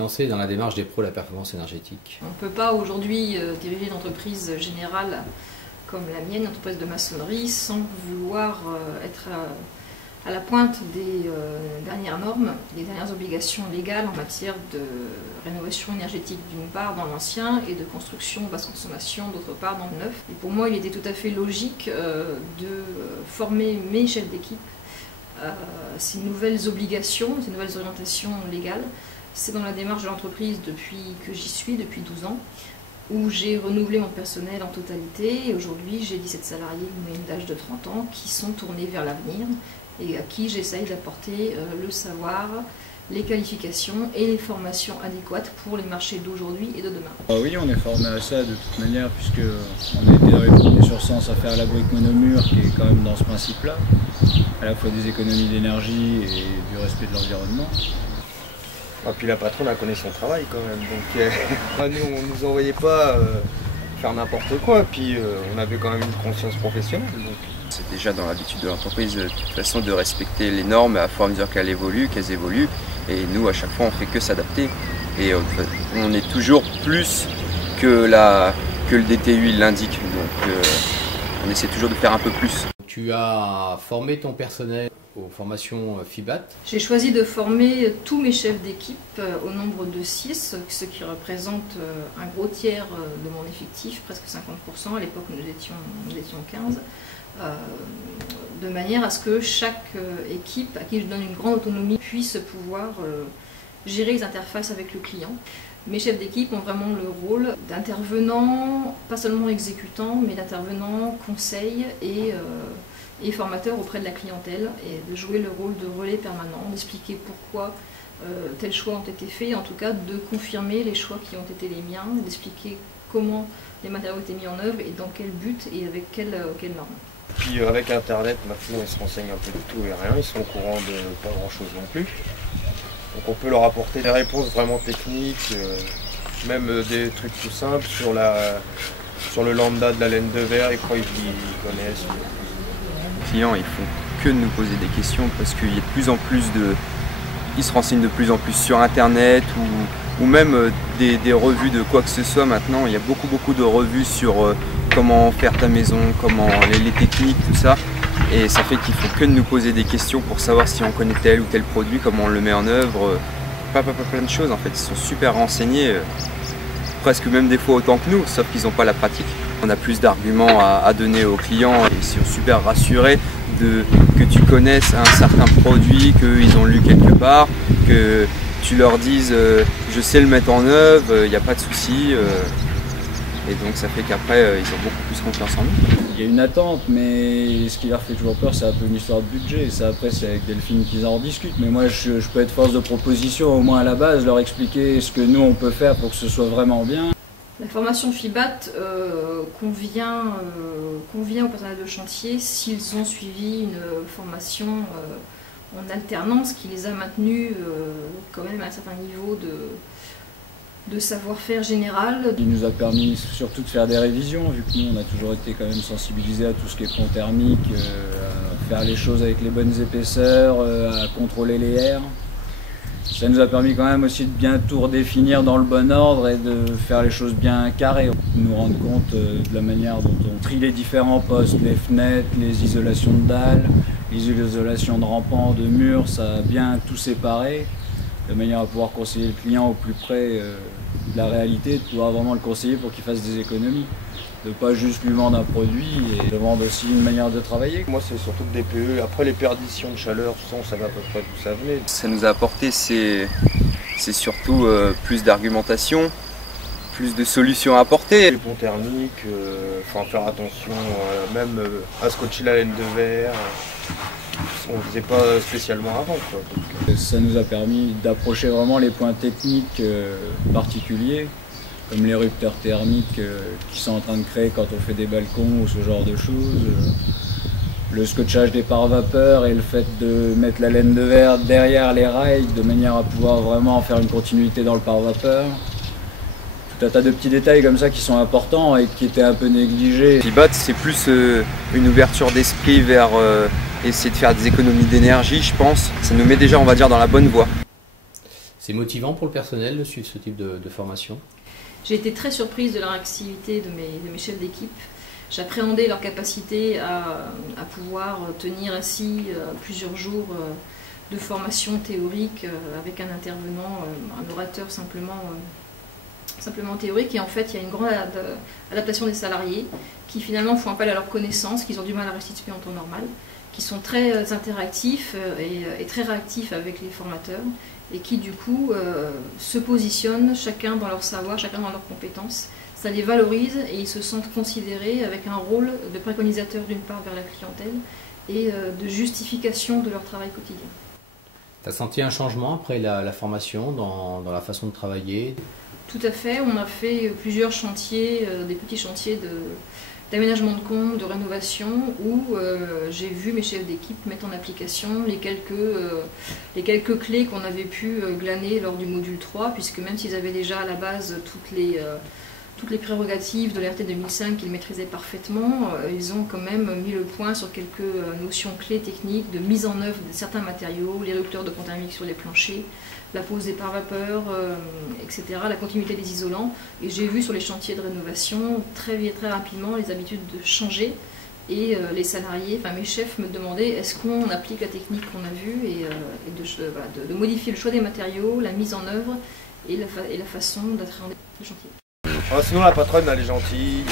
lancé dans la démarche des pros de la performance énergétique? On ne peut pas aujourd'hui diriger une entreprise générale comme la mienne, une entreprise de maçonnerie, sans vouloir être à la pointe des dernières normes, des dernières obligations légales en matière de rénovation énergétique d'une part dans l'ancien et de construction basse consommation d'autre part dans le neuf. Et pour moi, il était tout à fait logique de former mes chefs d'équipe à ces nouvelles obligations, ces nouvelles orientations légales. C'est dans la démarche de l'entreprise depuis que j'y suis, depuis 12 ans, où j'ai renouvelé mon personnel en totalité. Et aujourd'hui, j'ai 17 salariés d'une moyenne d'âge de 30 ans qui sont tournés vers l'avenir et à qui j'essaye d'apporter le savoir, les qualifications et les formations adéquates pour les marchés d'aujourd'hui et de demain. Oui, on est formé à ça de toute manière, puisque on a été réformé sur Sens à faire la brique monomure, qui est quand même dans ce principe-là, à la fois des économies d'énergie et du respect de l'environnement. Et puis la patronne a connaît son travail quand même, donc nous on nous envoyait pas faire n'importe quoi, puis on avait quand même une conscience professionnelle. C'est déjà dans l'habitude de l'entreprise de toute façon de respecter les normes à fur et à mesure qu'elles évoluent, et nous à chaque fois on fait que s'adapter, et on est toujours plus que le DTU l'indique, donc on essaie toujours de faire un peu plus. Tu as formé ton personnel aux formations FIBAT. J'ai choisi de former tous mes chefs d'équipe au nombre de 6, ce qui représente un gros tiers de mon effectif, presque 50%. À l'époque, nous étions 15. De manière à ce que chaque équipe, à qui je donne une grande autonomie, puisse pouvoir gérer les interfaces avec le client. Mes chefs d'équipe ont vraiment le rôle d'intervenant, pas seulement exécutant, mais d'intervenant conseil et formateur auprès de la clientèle, et de jouer le rôle de relais permanent, d'expliquer pourquoi tels choix ont été faits, en tout cas de confirmer les choix qui ont été les miens, d'expliquer comment les matériaux ont été mis en œuvre et dans quel but et avec quelle norme. Puis avec Internet, maintenant ils se renseignent un peu de tout et rien, ils sont au courant de pas grand chose non plus. Donc on peut leur apporter des réponses vraiment techniques, même des trucs tout simples sur le lambda de la laine de verre, ils croient qu'ils connaissent. Les clients ils font que de nous poser des questions parce qu'il y a de plus en plus ils se renseignent de plus en plus sur Internet ou même des revues de quoi que ce soit maintenant. Il y a beaucoup de revues sur comment faire ta maison, comment les techniques, tout ça. Et ça fait qu'ils font que de nous poser des questions pour savoir si on connaît tel ou tel produit, comment on le met en œuvre. Plein de choses en fait, ils sont super renseignés, presque même des fois autant que nous, sauf qu'ils n'ont pas la pratique. On a plus d'arguments à donner aux clients et ils sont super rassurés que tu connaisses un certain produit, qu'ils ont lu quelque part, que tu leur dises je sais le mettre en œuvre, il n'y a pas de souci. Et donc ça fait qu'après ils ont beaucoup plus confiance en nous. Il y a une attente, mais ce qui leur fait toujours peur, c'est un peu une histoire de budget. Ça après c'est avec Delphine qu'ils en rediscutent. Mais moi je peux être force de proposition, au moins à la base, leur expliquer ce que nous on peut faire pour que ce soit vraiment bien. La formation FIBAT convient au personnel de chantier s'ils ont suivi une formation en alternance qui les a maintenus quand même à un certain niveau de savoir-faire général. Il nous a permis surtout de faire des révisions, vu que nous on a toujours été quand même sensibilisés à tout ce qui est pont thermique, à faire les choses avec les bonnes épaisseurs, à contrôler les airs. Ça nous a permis quand même aussi de bien tout redéfinir dans le bon ordre et de faire les choses bien carrées. Nous rendre compte de la manière dont on trie les différents postes, les fenêtres, les isolations de dalles, les isolations de rampants, de murs, ça a bien tout séparé, de manière à pouvoir conseiller le client au plus près de la réalité, de pouvoir vraiment le conseiller pour qu'il fasse des économies. De ne pas juste lui vendre un produit et de vendre aussi une manière de travailler. Moi c'est surtout le DPE, après les perditions de chaleur, tout ça, on savait à peu près d'où ça venait. Ça nous a apporté c'est surtout plus d'argumentation, plus de solutions à apporter. Les ponts thermiques, faut faire attention même à scotcher la laine de verre. On ne faisait pas spécialement avant, quoi. Donc, ça nous a permis d'approcher vraiment les points techniques particuliers, comme les rupteurs thermiques qui sont en train de créer quand on fait des balcons ou ce genre de choses. Le scotchage des pare-vapeurs et le fait de mettre la laine de verre derrière les rails de manière à pouvoir vraiment faire une continuité dans le pare-vapeur. Tout un tas de petits détails comme ça qui sont importants et qui étaient un peu négligés. FIBAT c'est plus une ouverture d'esprit vers essayer de faire des économies d'énergie, je pense. Ça nous met déjà, on va dire, dans la bonne voie. C'est motivant pour le personnel de suivre ce type de formation? J'ai été très surprise de la réactivité de mes chefs d'équipe. J'appréhendais leur capacité à pouvoir tenir assis plusieurs jours de formation théorique avec un intervenant, un orateur simplement théorique. Et en fait, il y a une grande adaptation des salariés qui finalement font appel à leurs connaissances, qu'ils ont du mal à restituer en temps normal, qui sont très interactifs et très réactifs avec les formateurs, et qui du coup se positionnent chacun dans leur savoir, chacun dans leurs compétences. Ça les valorise et ils se sentent considérés avec un rôle de préconisateur d'une part vers la clientèle et de justification de leur travail quotidien. Tu as senti un changement après la formation dans la façon de travailler? Tout à fait, on a fait plusieurs chantiers, des petits chantiers d'aménagement de compte, de rénovation, où j'ai vu mes chefs d'équipe mettre en application les quelques clés qu'on avait pu glaner lors du module 3, puisque même s'ils avaient déjà à la base toutes les prérogatives de l'RT 2005 qu'ils maîtrisaient parfaitement, ils ont quand même mis le point sur quelques notions clés techniques de mise en œuvre de certains matériaux, les réducteurs de compte thermique sur les planchers, la pose des pare-vapeurs, etc., la continuité des isolants. Et j'ai vu sur les chantiers de rénovation très rapidement les habitudes de changer. Et les salariés, enfin mes chefs me demandaient est-ce qu'on applique la technique qu'on a vue et de modifier le choix des matériaux, la mise en œuvre et la façon d'appréhender le chantier. Sinon la patronne elle est gentille.